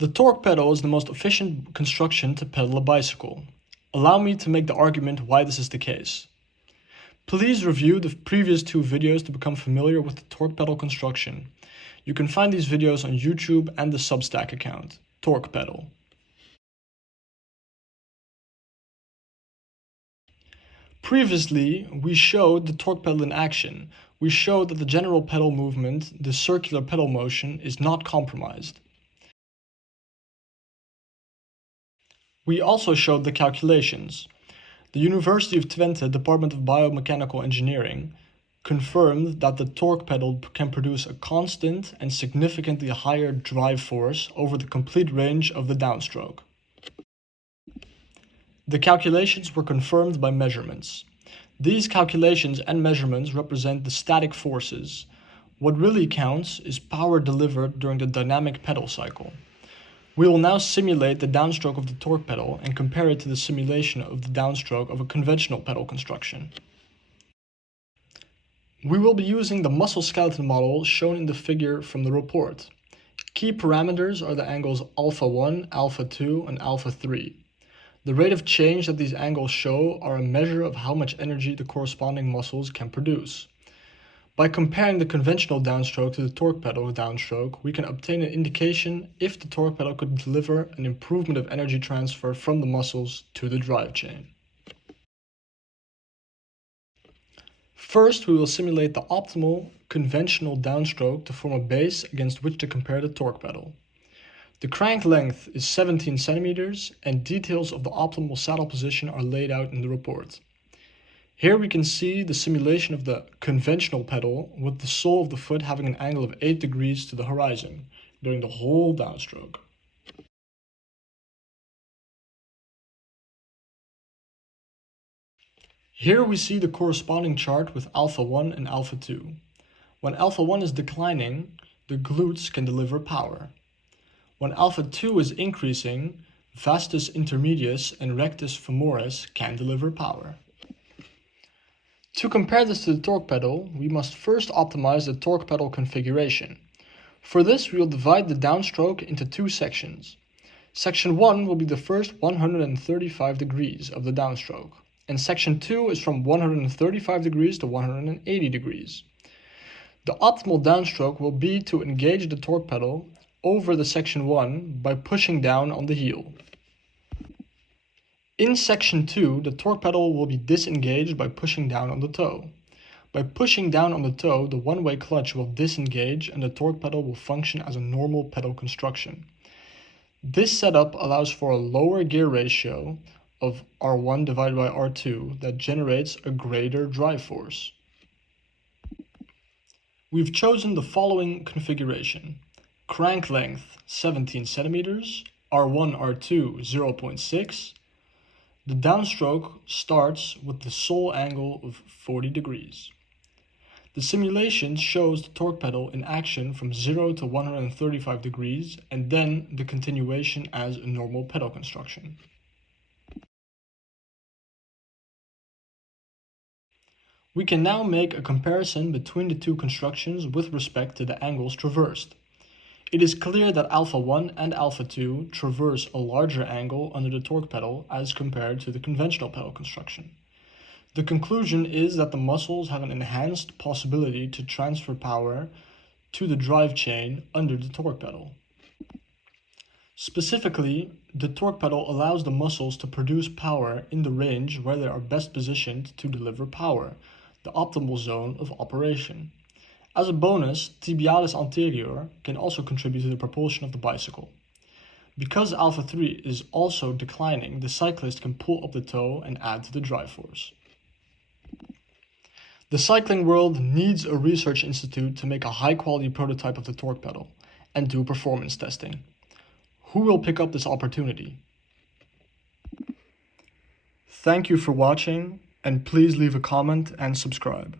The torque pedal is the most efficient construction to pedal a bicycle. Allow me to make the argument why this is the case. Please review the previous two videos to become familiar with the torque pedal construction. You can find these videos on YouTube and the Substack account, Torque Pedal. Previously, we showed the torque pedal in action. We showed that the general pedal movement, the circular pedal motion, is not compromised. We also showed the calculations. The University of Twente Department of Biomechanical Engineering confirmed that the torque pedal can produce a constant and significantly higher drive force over the complete range of the downstroke. The calculations were confirmed by measurements. These calculations and measurements represent the static forces. What really counts is power delivered during the dynamic pedal cycle. We will now simulate the downstroke of the torque pedal and compare it to the simulation of the downstroke of a conventional pedal construction. We will be using the muscle skeleton model shown in the figure from the report. Key parameters are the angles alpha 1, alpha 2, and alpha 3. The rate of change that these angles show are a measure of how much energy the corresponding muscles can produce. By comparing the conventional downstroke to the torque pedal downstroke, we can obtain an indication if the torque pedal could deliver an improvement of energy transfer from the muscles to the drive chain. First, we will simulate the optimal conventional downstroke to form a base against which to compare the torque pedal. The crank length is 17 centimeters, and details of the optimal saddle position are laid out in the report. Here we can see the simulation of the conventional pedal with the sole of the foot having an angle of 8 degrees to the horizon during the whole downstroke. Here we see the corresponding chart with alpha 1 and alpha 2. When alpha 1 is declining, the glutes can deliver power. When alpha 2 is increasing, vastus intermedius and rectus femoris can deliver power. To compare this to the torque pedal, we must first optimize the torque pedal configuration. For this, we will divide the downstroke into two sections. Section 1 will be the first 135 degrees of the downstroke, and section 2 is from 135 degrees to 180 degrees. The optimal downstroke will be to engage the torque pedal over the section 1 by pushing down on the heel. In section 2, the torque pedal will be disengaged by pushing down on the toe. By pushing down on the toe, the one-way clutch will disengage and the torque pedal will function as a normal pedal construction. This setup allows for a lower gear ratio of R1 divided by R2 that generates a greater drive force. We've chosen the following configuration: crank length 17 centimeters, R1, R2 0.6. The downstroke starts with the sole angle of 40 degrees. The simulation shows the torque pedal in action from 0 to 135 degrees and then the continuation as a normal pedal construction. We can now make a comparison between the two constructions with respect to the angles traversed. It is clear that alpha 1 and alpha 2 traverse a larger angle under the torque pedal as compared to the conventional pedal construction. The conclusion is that the muscles have an enhanced possibility to transfer power to the drive chain under the torque pedal. Specifically, the torque pedal allows the muscles to produce power in the range where they are best positioned to deliver power, the optimal zone of operation. As a bonus, tibialis anterior can also contribute to the propulsion of the bicycle. Because alpha 3 is also declining, the cyclist can pull up the toe and add to the drive force. The cycling world needs a research institute to make a high-quality prototype of the torque pedal and do performance testing. Who will pick up this opportunity? Thank you for watching, and please leave a comment and subscribe.